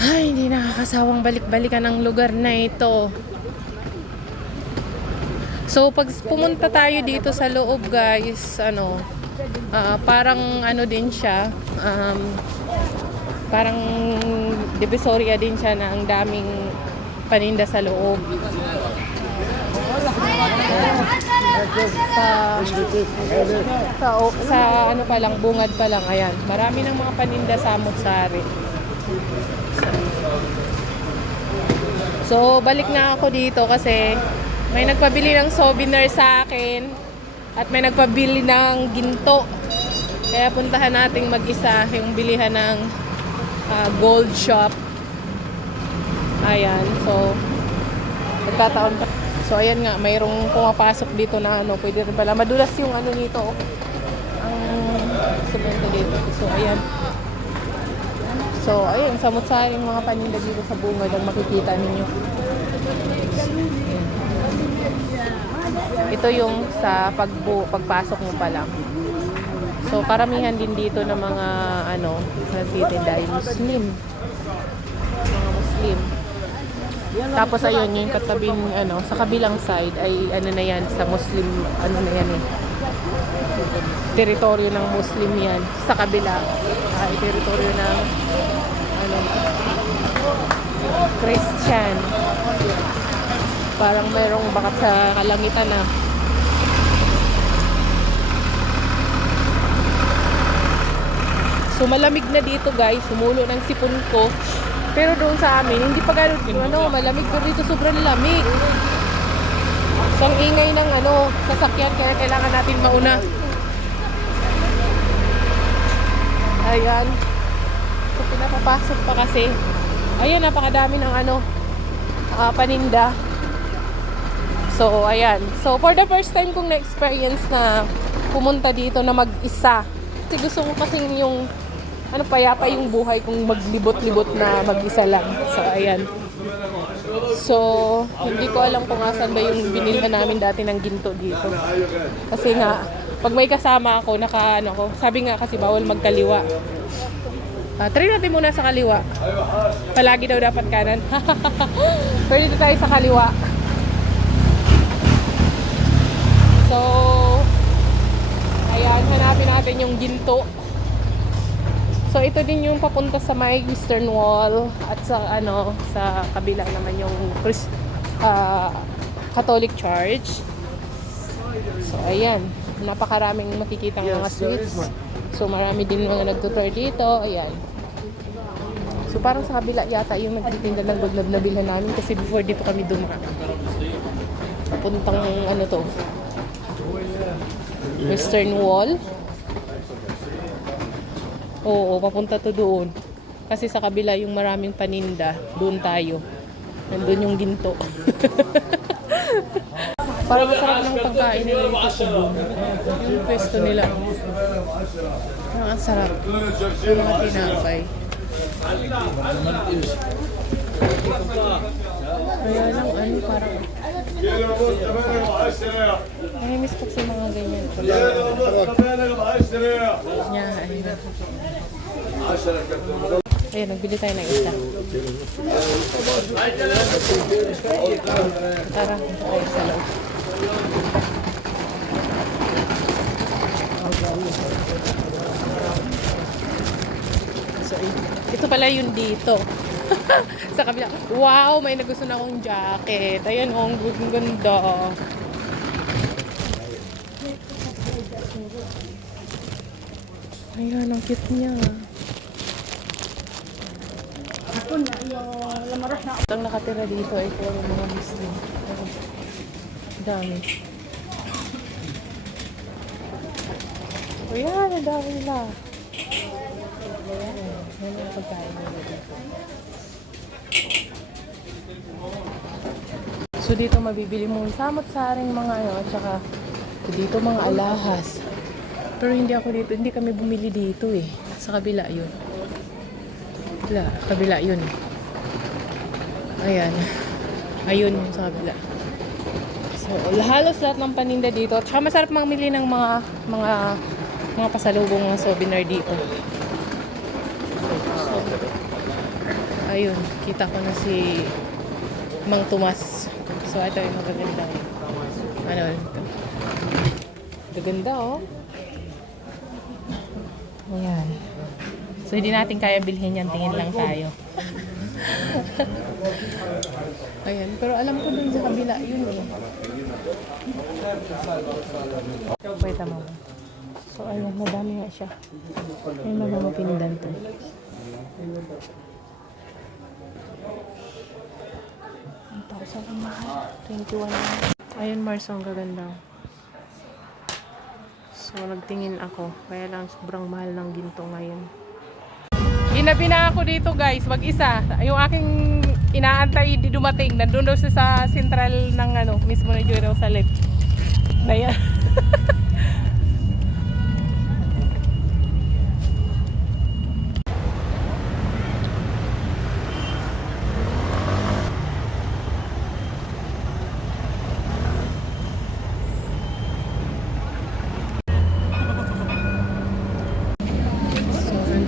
Ay, hindi nakakasawang balik-balikan ang lugar na ito. So, pag pumunta tayo dito sa loob, guys, parang ano din siya, parang Divisoria din siya na ang daming paninda sa loob. Sa ano pa lang, bungad pa lang, ayan. Marami ng mga paninda sa Samut-Sari. So, balik na ako dito kasi may nagpabili ng souvenir sa akin at may nagpabili ng ginto. Kaya puntahan nating mag-isa yung bilihan ng gold shop. Ayan, so nagtataon pa. So ayan nga, mayroong pumapasok dito na pwede rin pala. Madulas yung nito, ang semento dito. So ayan. So ayun, samut-sari yung mga paninda dito sa bungad ang makikita ninyo. Ito yung sa pagpasok mo pa lang. So karamihan din dito ng mga nagtitinda ay Muslim. Mga Muslim. Tapos ayun yung katabing sa kabilang side ay na yan sa Muslim na yan eh. Teritoryo ng Muslim yan. Sa kabila ay teritoryo ng Christian. Parang merong bakat sa kalangitan na. So malamig na dito, guys. Sumulo ng sipon ko. Pero doon sa amin, hindi pa gano'n malamig, pero dito sobrang lamig. So ang ingay ng sasakyan, kaya kailangan natin mauna. Ayan. So pinapapasok pa kasi. Ayan, napakadami ng paninda. So ayan. So for the first time kong na-experience na pumunta dito na mag-isa. Kasi gusto ko kasing yung payapa yung buhay kung maglibot-libot na mag-isa lang. So, ayan. So, hindi ko alam kung asan ba yung binilhan namin dati ng ginto dito. Kasi nga, pag may kasama ako, sabi nga kasi bawal magkaliwa. Try natin muna sa kaliwa. Palagi daw dapat kanan. Pwede tayo sa kaliwa. So, ayan, hanapin natin yung ginto. So ito din yung papunta sa may Eastern Wall at sa sa kabila naman yung Catholic Church. So ayan, napakaraming makikitang mga sweets. So marami din mga nagtutour dito, ayan. So parang sa kabila yata yung nagtitinda ng gold na bilhan namin kasi before dito kami dumaan. Papuntang Western Wall. Oo, papunta to doon. Kasi sa kabila yung maraming paninda, doon tayo. Nandun yung ginto. Parang masarap ng pagkain nila dito sa doon. Yung pwesto nila. Parang ang sarap. Yung mga tinapay. Kaya lang parang miss ko sa mga ganyan. Ayan, nagbili tayo ng isa. Tara, tayo sa loob. So, ito pala yun dito. Sa kabila. Wow, may nagusto na akong jacket. Ayan, ang ganda. Ayan, ang cute niya. Ang nakatira dito ay puro mga Muslim. Dami. Ayan, ang dami nila. Ayan, ang pagkain nila dito. So dito mabibili mo samot-saring mga at saka dito mga alahas. Pero hindi kami bumili dito eh. Sa kabila yun. Kabila yun. Ayan. Ayun sa kabila. So halos lahat ng paninda dito. At saka masarap mamili ng mga pasalubong, mga souvenir dito. So, ayun, kita ko na si Mang Tomas. So, ito yung magaganda. Ano, ito. Magaganda, oh. Ayan. So, hindi natin kaya bilhin yan. Tingin lang tayo. Ayan. Pero alam ko dun sa kabila, yun, eh. Wait a moment. So, ayan. Madami nga siya. May mga mapindan to. Ang tao sa kamahal. 21. Ayun, Mars, ang gaganda. So, nagtingin ako. Kaya lang, sobrang mahal ng ginto ngayon. Ginabi na ako dito, guys. Mag-isa. Yung aking inaantay di dumating. Nandun daw siya sa central ng mismo na Jerusalem. Ayan.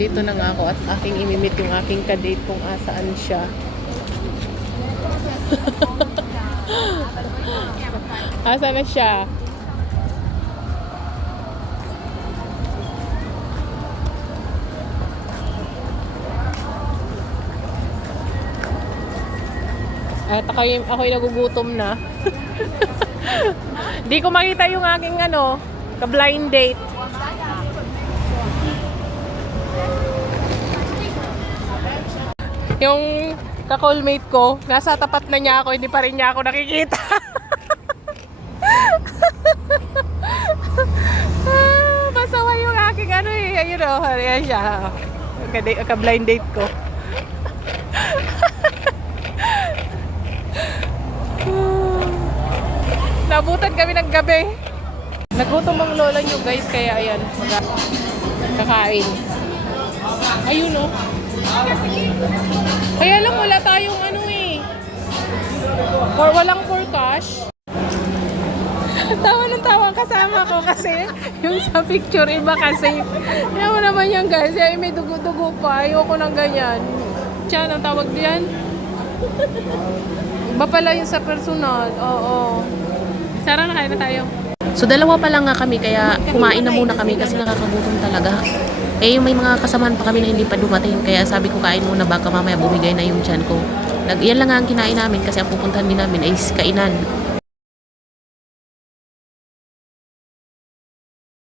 Dito na nga ako at aking imimit yung aking kadate kung asaan siya. Asa na siya? At ako'y nagugutom na. Di ko makita yung aking ka-blind date. Yung ka-callmate ko, nasa tapat na niya ako, hindi pa rin niya ako nakikita. Masawa yung aking ayun o, ayan siya. Ka-blind date ko. Nabutan kami ng gabi. Nagutom ang lola nyo, guys, kaya ayan, kakain. Ayun o. Kaya lang wala tayong walang for cash. Tawa ng tawa kasama ko kasi yung sa picture iba kasi. Yan mo naman yan, guys. Ay, may dugo-dugo pa. Ayoko ng ganyan. Tiyan, ang tawag diyan. Iba pala yung sa personal. Oo. Sarang na, kain na tayo. So dalawa pa lang nga kami kaya kumain na muna kami kasi nakakagutom talaga. Eh may mga kasamahan pa kami na hindi pa dumating kaya sabi ko kain muna baka mamaya bumigay na yung tiyan ko. Yan lang nga ang kinain namin kasi ang pupuntahan din namin ay kainan.